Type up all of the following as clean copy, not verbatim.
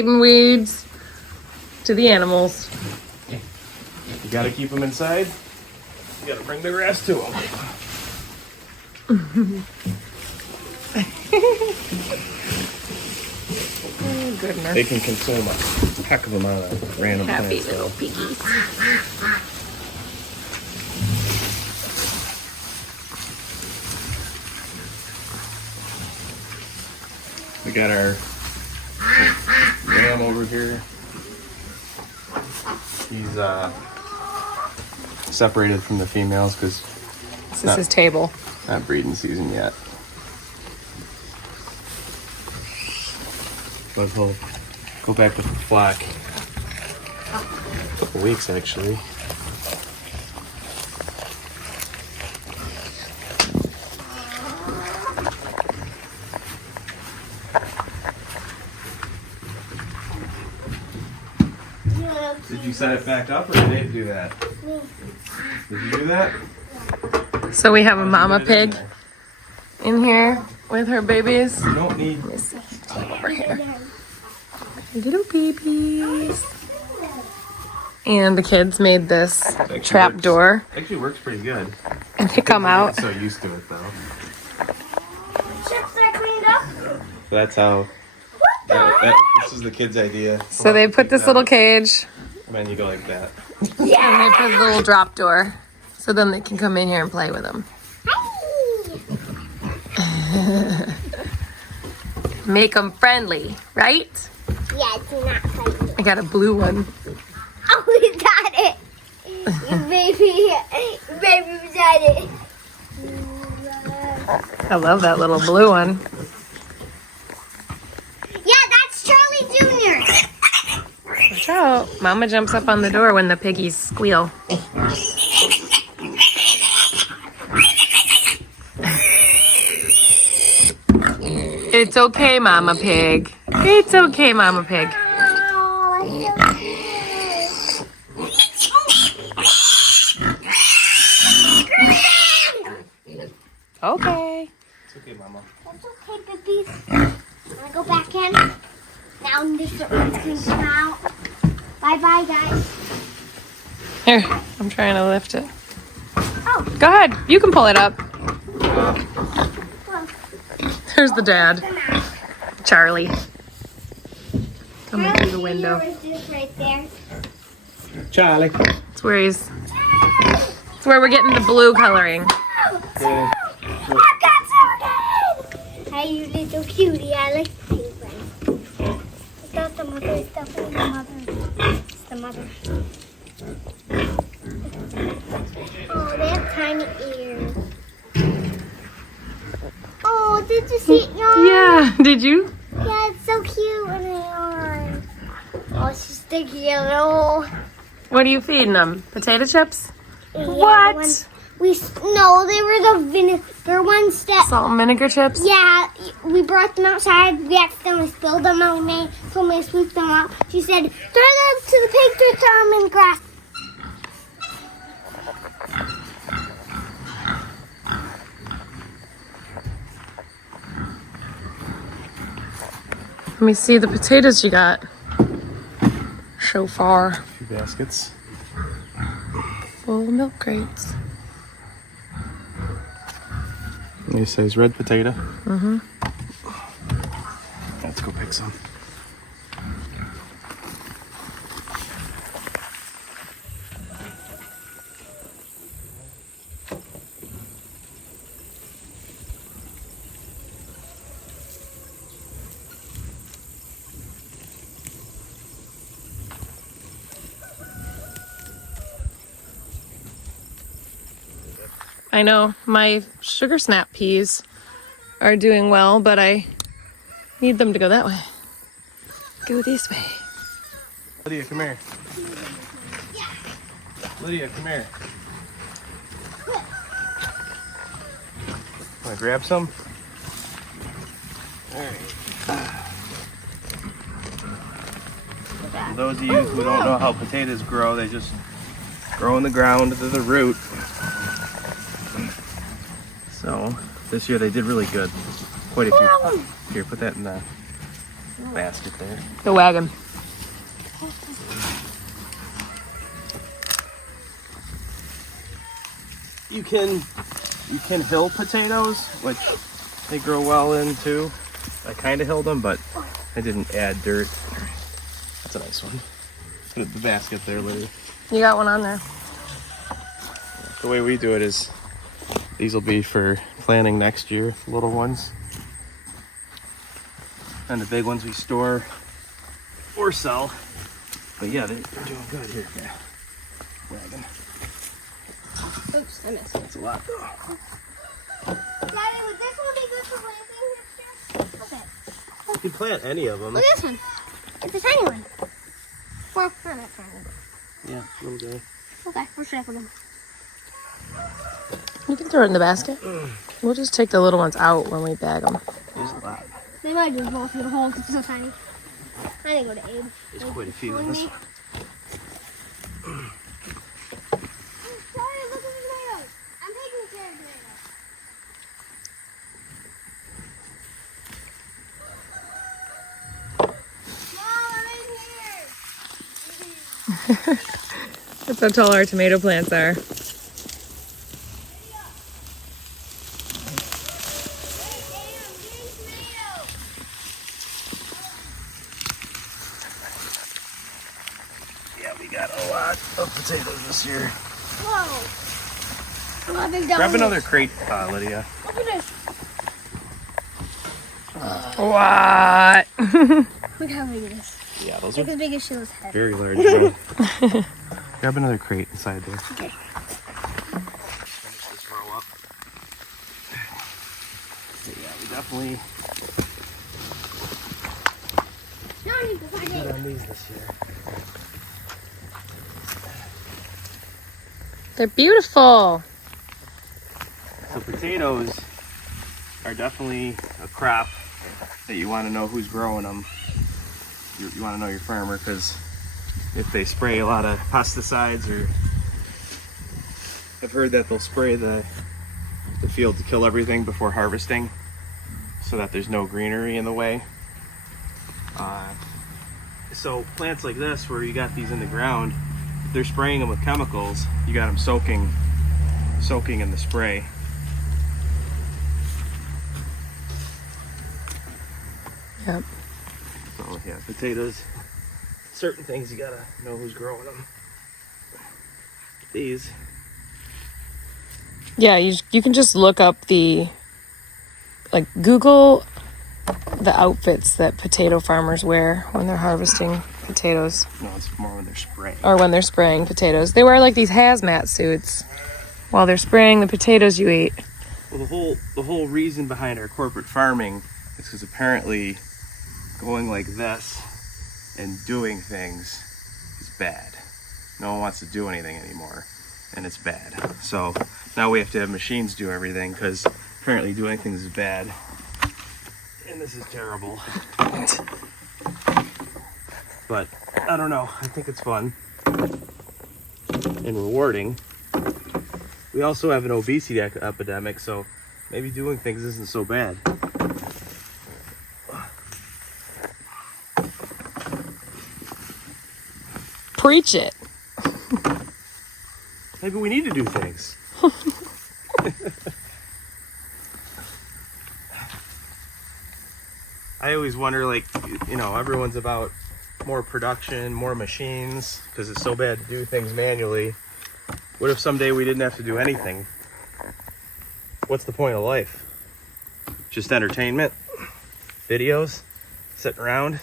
feeding weeds to the animals. You gotta keep them inside. You gotta bring the grass to them. Oh, goodness. They can consume a heck of amount of random Happy plants. little piggies. We got our ram over here. He's separated from the females because This is his table. not breeding season yet. But he'll go back with the flock. A couple weeks actually. Did you set it back up or did Dave do that? Did you do that? So we have a mama pig in here with her babies. You don't need. Over here. Little babies. And the kids made this trap door. Actually works pretty good. And they come out. I'm so used to it though. Chips are cleaned up. So that's how. This is the kids' idea. So they put this little cage. And then you go like that. And they put a little drop door. So then they can come in here and play with them. Make them friendly, right? Yeah, do not fight. I got a blue one. Oh, we got it. Baby got it. I love that little blue one. Yeah, that's Charlie Jr. Watch out. Mama jumps up on the door when the piggies squeal. It's okay, Mama Pig. It's okay, Mama Pig. Okay. It's okay, Mama. That's okay, babies. Wanna go back in? Now different ones can come out. Bye-bye, guys. Here, I'm trying to lift it. Oh. Go ahead. You can pull it up. Well, There's the dad. Charlie. Coming through the window. Here is just right there. Charlie. It's where he's... It's where we're getting the blue coloring. Yeah. Hi, you little cutie. I like to play with. Is that the mother? It's definitely the mother. It's the mother. Oh, they have tiny ears. Oh, did you see it, y'all? Yeah, did you? Yeah, it's so cute when they are. Oh, she's sticky yellow. What are you feeding them? Potato chips? Yeah, What? the ones- no, they were the vinegar ones that. Salt and vinegar chips? Yeah, we brought them outside. We accidentally spilled them on me. So we sweep them up. She said, throw them to the pig to throw them in the grass. Let me see the potatoes you got. So far. 2 baskets. Full milk crates. Nice size red potato. Mm-hmm. Let's go pick some. I know my sugar snap peas are doing well, but I need them to go that way. Go this way. Lydia, come here. Lydia, come here. Want to grab some? Alright. For those of you who don't know how potatoes grow, they just grow in the ground to the root. So this year they did really good. Quite a few. Here, put that in basket there. The wagon. You can hill potatoes, which they grow well in too. I kind of hilled them, but I didn't add dirt. That's a nice one. Put the basket there, Liddy. You got one on there. The way we do it is these will be for planting next year, little ones. And the big ones we store or sell. But yeah, they're doing good here. Yeah. Wagon. Oops, I missed. That's a lot. Daddy, would this one be good for planting next year? Okay. You can plant any of them. Look at this one. It's a tiny one. Well, not tiny. Yeah, little guy. Okay, we'll shuffle them. You can throw it in the basket. We'll just take the little ones out when we bag them. There's a lot. They might just roll through the hole because it's so tiny. I didn't go to Abe. There's quite a few in this one. Sorry, look at the tomatoes. I'm taking care of tomatoes. Mom, I'm in here. That's how tall our tomato plants are. Yeah, we got a lot of potatoes this year. Whoa. Look how big that Grab one is. another crate, Lydia. Look at this. What? Look how big it is. Yeah, those Like are as big as Sheila's head. very large. Now. Grab another crate inside there. Okay. Finish this row up. So yeah, we definitely No need to find got it. on these this year. They're beautiful. So potatoes are definitely a crop that you want to know who's growing them. You want to know your farmer, because if they spray a lot of pesticides, or I've heard that they'll spray the field to kill everything before harvesting so that there's no greenery in the way. So plants like this, where you got these in the ground, if they're spraying them with chemicals, you got them soaking in the spray. Yep. So yeah, potatoes, certain things you gotta know who's growing them. These, Yeah, you can just look up Google the outfits that potato farmers wear when they're harvesting potatoes no, it's more when they're spraying. or when they're spraying potatoes. They wear like these hazmat suits while they're spraying the potatoes you eat. Well, the whole reason behind our corporate farming is because apparently going like this and doing things is bad. No one wants to do anything anymore, and it's bad. So now we have to have machines do everything, because apparently doing things is bad. And this is terrible. But I don't know. I think it's fun and rewarding. We also have an obesity epidemic, so maybe doing things isn't so bad. Preach it. Maybe we need to do things. I always wonder, everyone's about more production, more machines, because it's so bad to do things manually. What if someday we didn't have to do anything? What's the point of life? Just entertainment? Videos? Sitting around?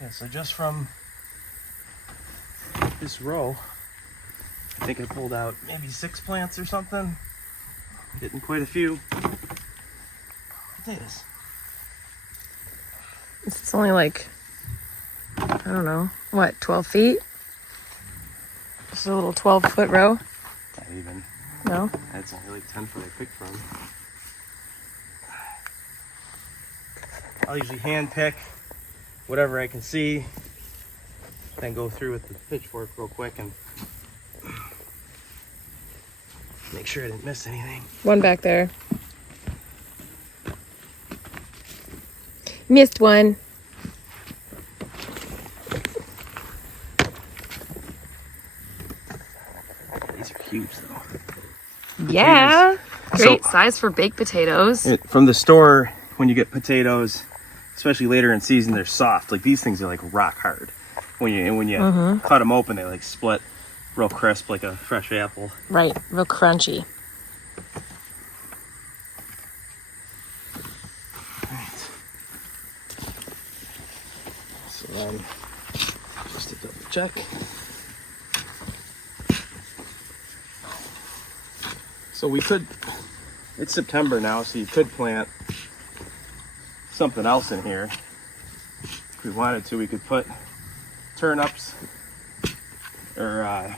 Yeah, so just from this row, I think I pulled out maybe 6 plants or something. Getting quite a few potatoes. It's only like, I don't know, what, 12 feet? Just a little 12-foot row? Not even. No? That's only like 10 foot I picked from. I'll usually hand pick whatever I can see, then go through with the pitchfork real quick and make sure I didn't miss anything. One back there. Missed one. These are huge though. Yeah. So- Great size for baked potatoes. From the store, when you get potatoes, especially later in season, they're soft. Like these things are like rock hard. When you cut them open, they like split real crisp like a fresh apple. Right, real crunchy. Right. So then, just to double check. So we could, it's September now, so you could plant something else in here. If we wanted to, we could put turnips or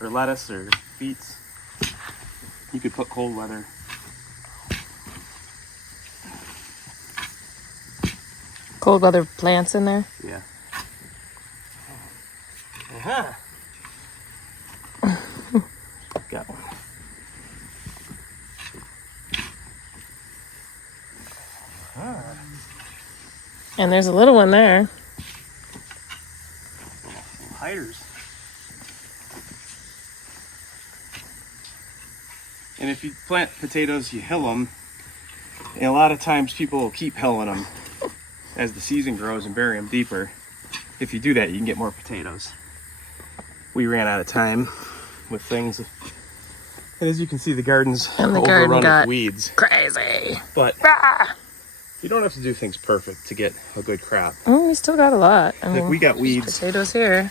lettuce or beets. You could put cold weather. Cold weather plants in there. Yeah. Uh-huh. Got one. And there's a little one there. Hiders. And if you plant potatoes, you hill them. And a lot of times people will keep hilling them as the season grows and bury them deeper. If you do that, you can get more potatoes. We ran out of time with things. And as you can see, the garden's overrun with weeds. Crazy. But Ah! you don't have to do things perfect to get a good crop. Oh, we still got a lot. I mean, we got there's weeds. Potatoes here,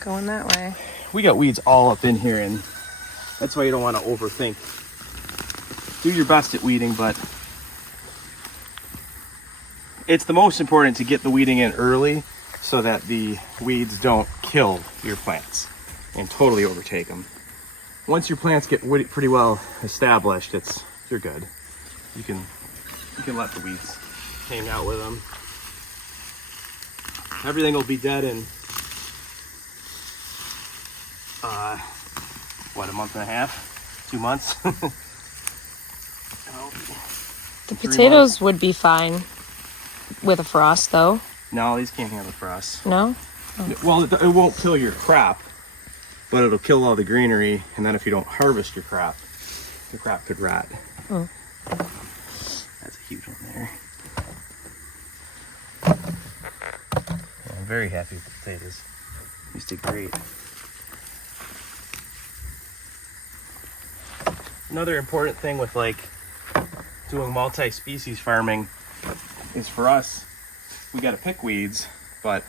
going that way. We got weeds all up in here, and that's why you don't want to overthink. Do your best at weeding, but it's the most important to get the weeding in early so that the weeds don't kill your plants and totally overtake them. Once your plants get pretty well established, you're good. You can let the weeds hang out with them. Everything will be dead in what, a month and a half, 2 months. The potatoes would be fine with a frost, though. No, these can't handle frost. No? Well, it won't kill your crop, but it'll kill all the greenery, and then if you don't harvest your crop could rot. Oh. That's a huge one there. I'm very happy with the potatoes. These did great. Another important thing with like doing multi-species farming is for us, we got to pick weeds, but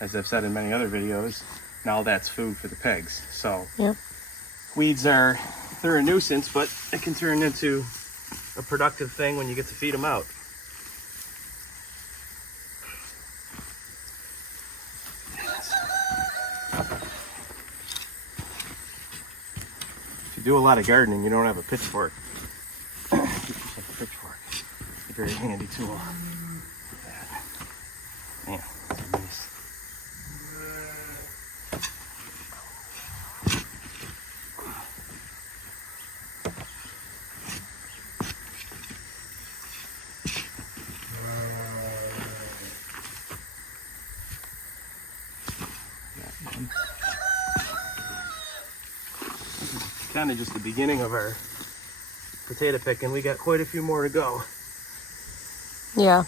as I've said in many other videos, now that's food for the pigs. So Yep. weeds they're a nuisance, but it can turn into a productive thing when you get to feed them out. If you do a lot of gardening, you don't have a pitchfork. Get yourself a pitchfork. It's a very handy tool. Man, that's nice. Kind of just the beginning of our potato picking. We got quite a few more to go. Yeah.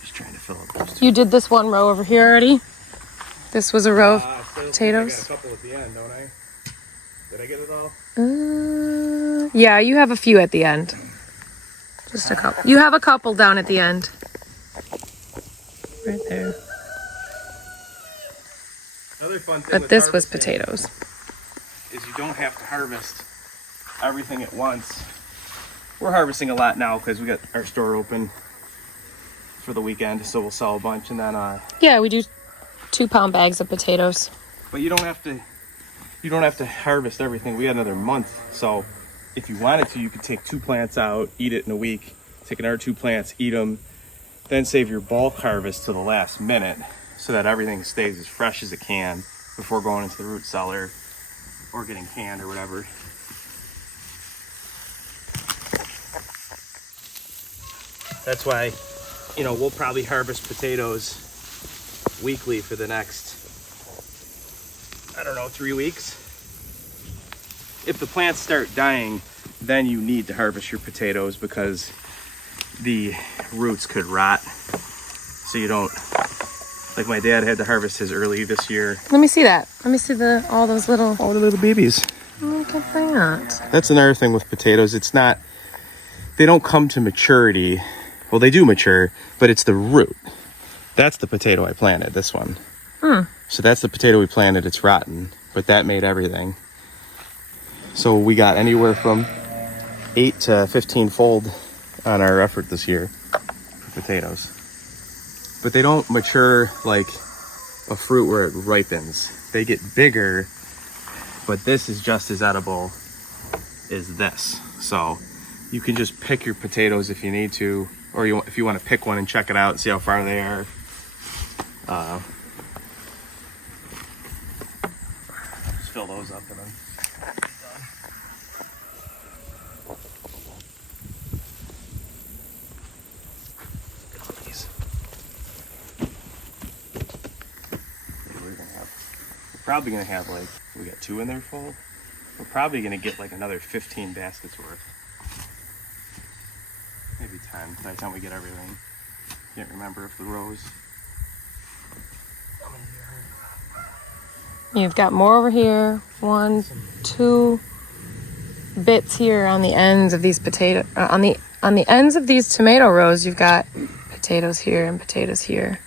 Just trying to fill up those two. You did this one row over here already? This was a row of potatoes? I got a couple at the end, don't I? Did I get it all? Yeah, you have a few at the end. Just a couple. You have a couple down at the end. Right there. Another fun thing But with this was harvesting potatoes. is you don't have to harvest everything at once. We're harvesting a lot now because we got our store open for the weekend, so we'll sell a bunch, and then Yeah, we do 2-pound bags of potatoes. but you don't have to harvest everything. We got another month, so if you wanted to, you could take 2 plants out, eat it in a week, take another 2 plants, eat them, then save your bulk harvest to the last minute so that everything stays as fresh as it can before going into the root cellar or getting canned or whatever. That's why, you know, we'll probably harvest potatoes weekly for the next, I don't know, 3 weeks. If the plants start dying, then you need to harvest your potatoes because the roots could rot. So you don't, like my dad had to harvest his early this year. Let me see that. Let me see all the little babies. Look at that. That's another thing with potatoes. It's not, they don't come to maturity. Well, they do mature, but it's the root. That's the potato I planted, this one. So that's the potato we planted. It's rotten, but that made everything. So we got anywhere from 8 to 15 fold on our effort this year for potatoes. But they don't mature like a fruit where it ripens. They get bigger, but this is just as edible as this. So you can just pick your potatoes if you need to, or if you want to pick one and check it out and see how far they are. Just fill those up and then probably gonna have like, we got 2 in there full. We're probably gonna get like another 15 baskets worth. Maybe 10 by the time we get everything. Can't remember if the rows. You've got more over here. 1, 2 bits here on the ends of these on the ends of these tomato rows. You've got potatoes here and potatoes here.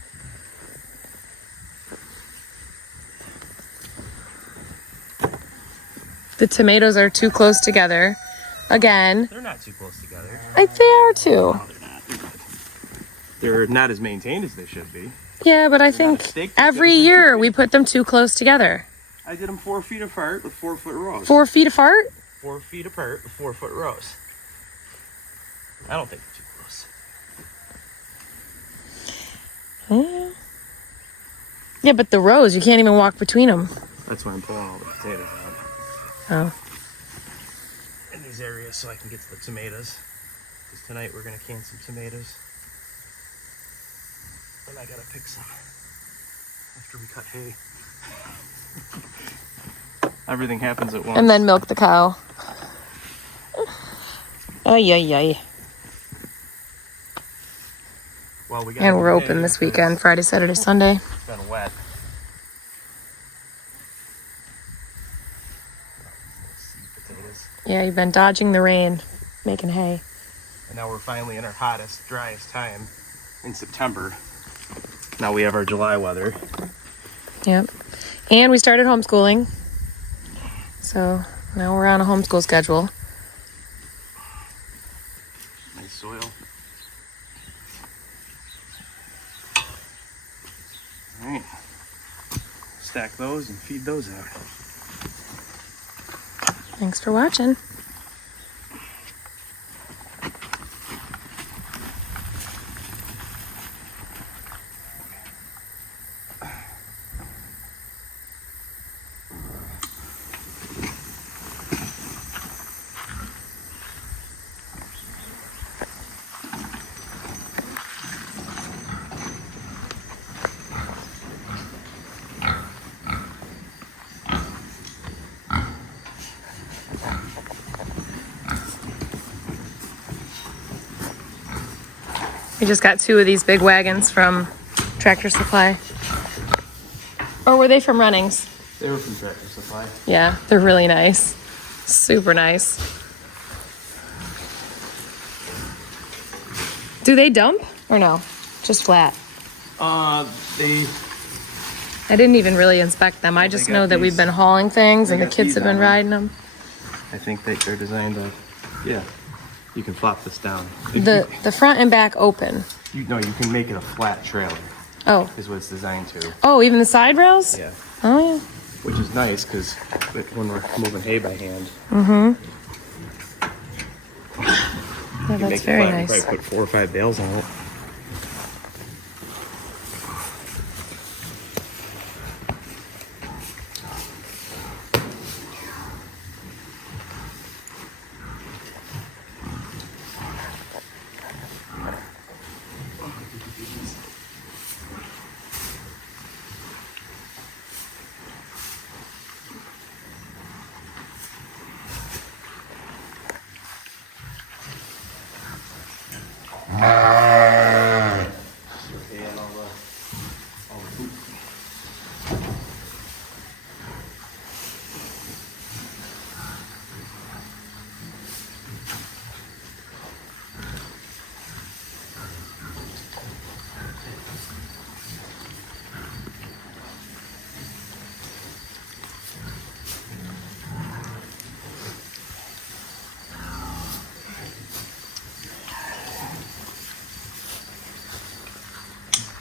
The tomatoes are too close together. Again. They're not too close together. They are too. No, they're not. They're not as maintained as they should be. Yeah, but I think every year we put them too close together. I did them 4 feet apart with 4-foot rows. 4 feet apart? 4 feet apart with 4-foot rows. I don't think they're too close. Yeah, but the rows, you can't even walk between them. That's why I'm pulling all the potatoes out. Oh. In these areas so I can get to the tomatoes. Because tonight we're going to can some tomatoes. And I got to pick some after we cut hay. Everything happens at once. And then milk the cow. Ay, ay, ay. Well, And we're open this weekend, Friday, Saturday, Sunday. It's been wet. Potatoes. Yeah, you've been dodging the rain, making hay. And now we're finally in our hottest, driest time in September. Now we have our July weather. Yep. And we started homeschooling. So now we're on a homeschool schedule. Nice soil. All right. Stack those and feed those out. Thanks for watching. We just got 2 of these big wagons from Tractor Supply. Or were they from Runnings? They were from Tractor Supply. Yeah, they're really nice. Super nice. Do they dump or no? Just flat? They I didn't even really inspect them. I just know that we've been hauling things and the kids have been riding them. I think they're designed to, yeah. You can flop this down. The front and back open. You can make it a flat trailer. Oh. Is what it's designed to. Oh, even the side rails? Yeah. Oh, yeah. Which is nice because when we're moving hay by hand, Yeah, you that's make it very flat. nice. You probably put 4 or 5 bales on it.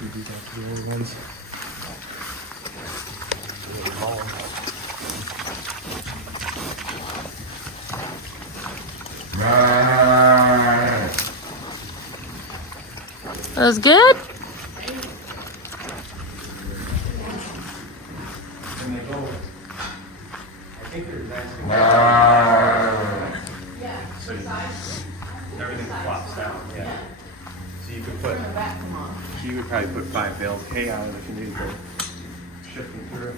You do that to the other ones. That was good? And they go. I think they're exactly. So everything flops down. Yeah. So you could put. You would probably put 5 bales of hay on it if you needed to shift them through.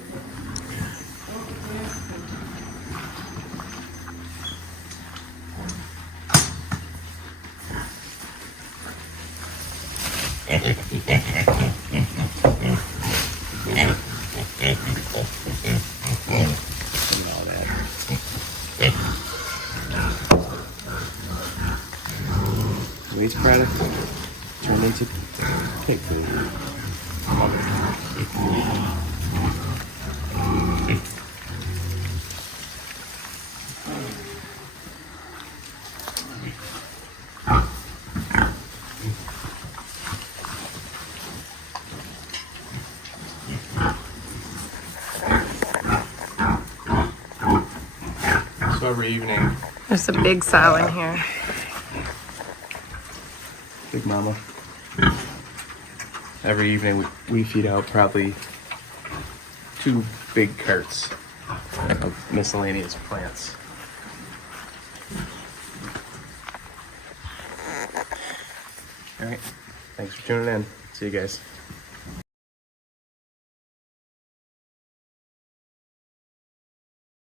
And all that. Waste product turn into pig food. So every evening, There's a big sow in here. Big Mama. Every evening we feed out probably 2 big carts of miscellaneous plants. All right. Thanks for tuning in. See you guys.